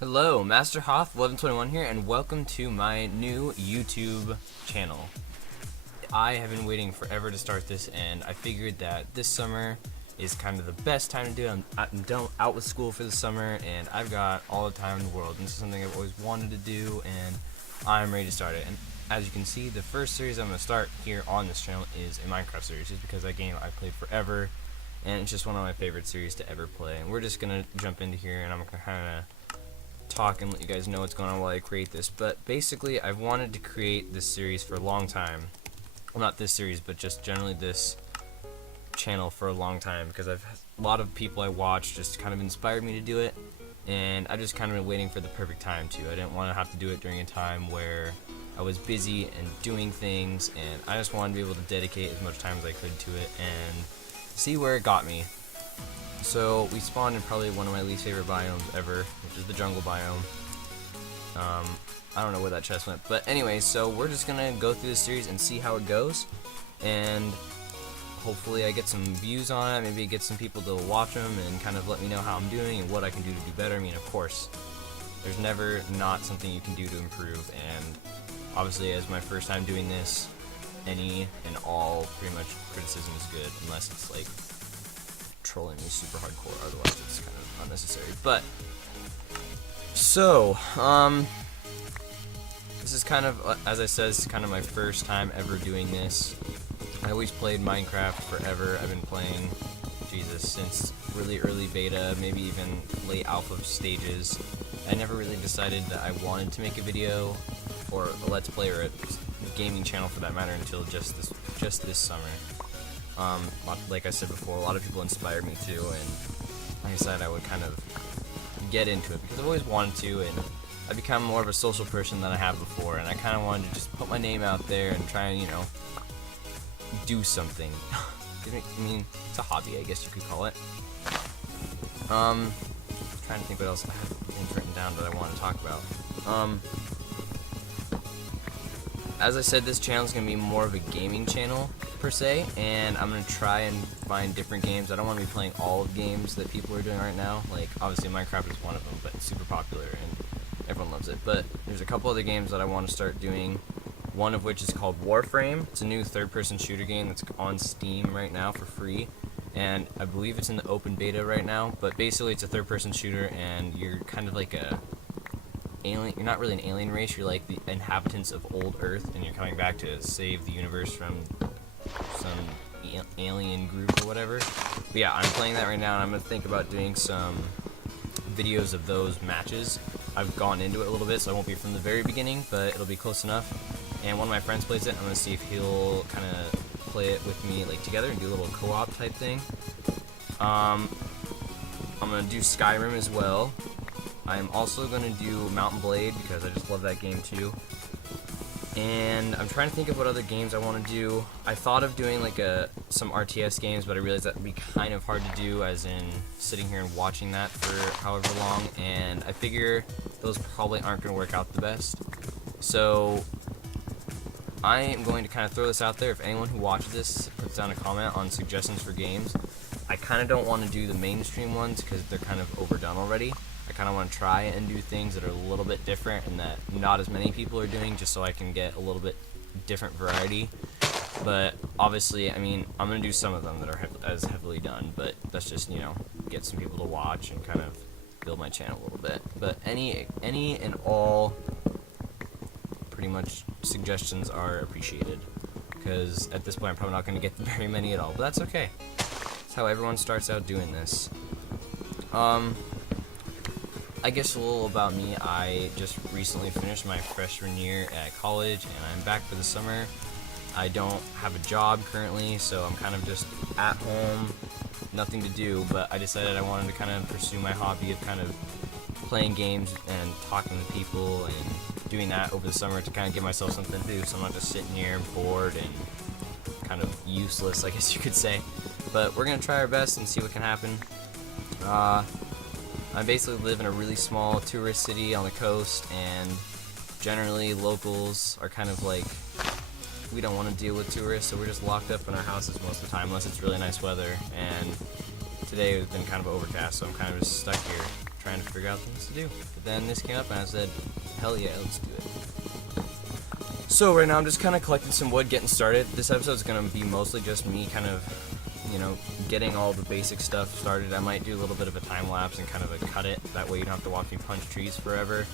Hello, Master Hoth 1121 here, and welcome to my new YouTube channel. I have been waiting forever to start this, and I figured that this summer is kind of the best time to do it. I'm done out with school for the summer, and I've got all the time in the world. And this is something I've always wanted to do, and I'm ready to start it. And as you can see, the first series I'm going to start here on this channel is a Minecraft series, just because that game I've played forever, and it's just one of my favorite series to ever play. And we're just going to jump into here, and I'm going to kind of talk and let you guys know what's going on while I create this. But basically, I've wanted to create this series for a long time. Well, not this series, but just generally this channel for a long time, because a lot of people I watch just kind of inspired me to do it, and I've just kind of been waiting for the perfect time to. I didn't want to have to do it during a time where I was busy and doing things, and I just wanted to be able to dedicate as much time as I could to it and see where it got me. So we spawned in probably one of my least favorite biomes ever, which is the jungle biome. I don't know where that chest went, but anyway, so we're just gonna go through this series and see how it goes, and hopefully I get some views on it, maybe get some people to watch them and kind of let me know how I'm doing and what I can do to do better. I mean, of course, there's never not something you can do to improve, and obviously as my first time doing this, any and all pretty much criticism is good, unless it's like trolling me super hardcore, otherwise it's kind of unnecessary. But so this is kind of, as I said, this is kind of my first time ever doing this. I always played Minecraft forever. I've been playing, Jesus, since really early beta, maybe even late alpha stages. I never really decided that I wanted to make a video or a let's play or a gaming channel for that matter until just this summer. Like I said before, a lot of people inspired me to, and like I said, I would kind of get into it because I've always wanted to, and I've become more of a social person than I have before, and I kind of wanted to just put my name out there and try and, you know, do something. I mean, it's a hobby, I guess you could call it. Trying to think what else I have things written down that I want to talk about. As I said, this channel is going to be more of a gaming channel, per se, and I'm going to try and find different games. I don't want to be playing all of games that people are doing right now. Like, obviously Minecraft is one of them, but it's super popular and everyone loves it. But there's a couple other games that I want to start doing, one of which is called Warframe. It's a new third-person shooter game that's on Steam right now for free, and I believe it's in the open beta right now. But basically it's a third-person shooter, and you're kind of like a alien. You're not really an alien race, you're like the inhabitants of old Earth, and you're coming back to save the universe from some alien group or whatever. But yeah, I'm playing that right now, and I'm going to think about doing some videos of those matches. I've gone into it a little bit, so I won't be from the very beginning, but it'll be close enough. And one of my friends plays it. I'm going to see if he'll kind of play it with me, like, together and do a little co-op type thing. I'm going to do Skyrim as well. I'm also going to do Mountain Blade because I just love that game too. And I'm trying to think of what other games I want to do. I thought of doing like some RTS games, but I realized that would be kind of hard to do, as in sitting here and watching that for however long, and I figure those probably aren't going to work out the best. So I am going to kind of throw this out there. If anyone who watches this puts down a comment on suggestions for games, I kind of don't want to do the mainstream ones because they're kind of overdone already. I kind of want to try and do things that are a little bit different and that not as many people are doing, just so I can get a little bit different variety. But obviously, I mean, I'm going to do some of them that are as heavily done, but that's just, you know, get some people to watch and kind of build my channel a little bit. But any and all pretty much suggestions are appreciated, because at this point I'm probably not going to get very many at all, but that's okay. That's how everyone starts out doing this. I guess a little about me. I just recently finished my freshman year at college, and I'm back for the summer. I don't have a job currently, so I'm kind of just at home, nothing to do, but I decided I wanted to kind of pursue my hobby of kind of playing games and talking to people and doing that over the summer to kind of give myself something to do, so I'm not just sitting here bored and kind of useless, I guess you could say. But we're going to try our best and see what can happen. I basically live in a really small tourist city on the coast, and generally locals are kind of like, we don't want to deal with tourists, so we're just locked up in our houses most of the time unless it's really nice weather, and today has been kind of overcast, so I'm kind of just stuck here trying to figure out things to do. But then this came up and I said, hell yeah, let's do it. So right now I'm just kind of collecting some wood, getting started. This episode is going to be mostly just me kind of, getting all the basic stuff started. I might do a little bit of a time lapse and kind of a cut it. That way you don't have to watch me punch trees forever.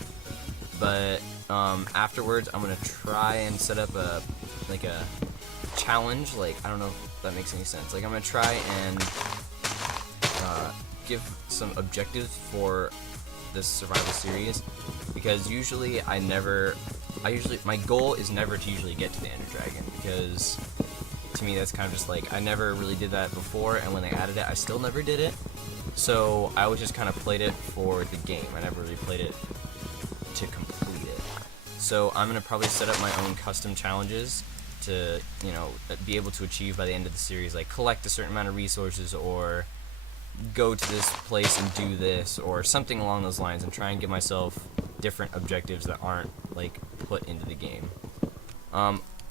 But afterwards I'm going to try and set up a challenge. Like, I don't know if that makes any sense. Like, I'm going to try and give some objectives for this survival series, because usually my goal is never to usually get to the Ender Dragon, because to me that's kind of just like, I never really did that before, and when they added it I still never did it, so I always just kind of played it for the game. I never really played it to complete it. So I'm going to probably set up my own custom challenges to, be able to achieve by the end of the series, like collect a certain amount of resources, or go to this place and do this, or something along those lines, and try and give myself different objectives that aren't like put into the game.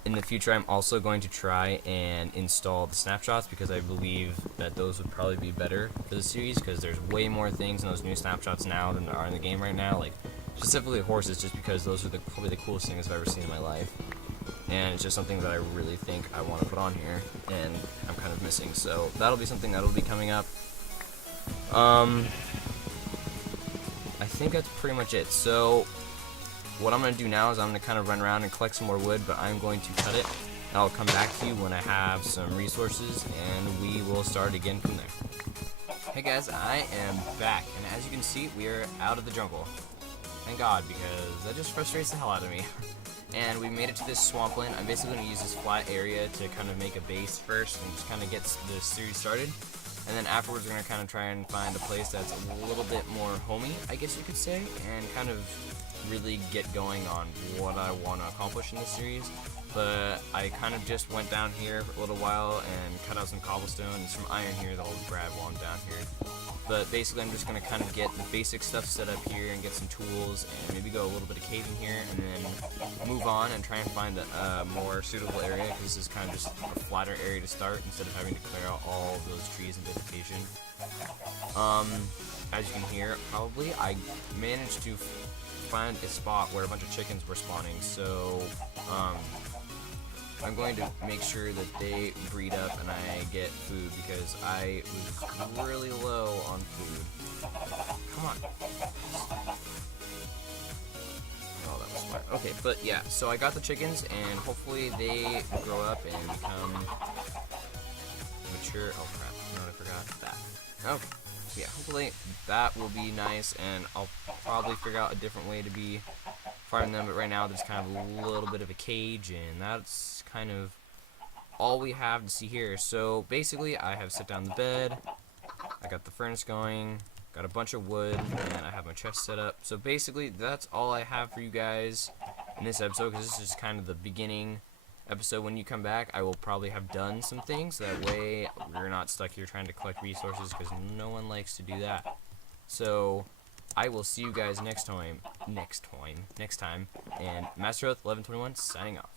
In the future I'm also going to try and install the snapshots, because I believe that those would probably be better for the series, because there's way more things in those new snapshots now than there are in the game right now, like specifically horses, just because those are probably the coolest things I've ever seen in my life, and it's just something that I really think I want to put on here and I'm kind of missing. So that'll be something that'll be coming up. I think that's pretty much it. So what I'm going to do now is I'm going to kind of run around and collect some more wood, but I'm going to cut it. I'll come back to you when I have some resources, and we will start again from there. Hey guys, I am back, and as you can see, we are out of the jungle. Thank God, because that just frustrates the hell out of me. And we made it to this swampland. I'm basically going to use this flat area to kind of make a base first and just kind of get the series started. And then afterwards we're going to kind of try and find a place that's a little bit more homey, I guess you could say, and kind of really get going on what I want to accomplish in this series. But I kind of just went down here for a little while and cut out some cobblestone and some iron here that I'll grab while I'm down here. But basically I'm just going to kind of get the basic stuff set up here and get some tools and maybe go a little bit of caving here, and then move on and try and find a more suitable area, because this is kind of just a flatter area to start instead of having to clear out all of those trees and vegetation. As you can hear, probably, I managed to find a spot where a bunch of chickens were spawning, so I'm going to make sure that they breed up and I get food, because I was really low on food. Come on. Oh, that was smart. Okay, but yeah, so I got the chickens, and hopefully they grow up and become mature. Oh crap, you know what, I forgot that. Okay, yeah, hopefully that will be nice, and I'll probably figure out a different way to be farming them, but right now there's kind of a little bit of a cage, and that's kind of all we have to see here. So basically I have set down the bed, I got the furnace going, got a bunch of wood, and I have my chest set up. So basically that's all I have for you guys in this episode, because this is kind of the beginning episode. When you come back I will probably have done some things, that way we're not stuck here trying to collect resources, because no one likes to do that. So I will see you guys next time, and Master Oath 1121 signing off.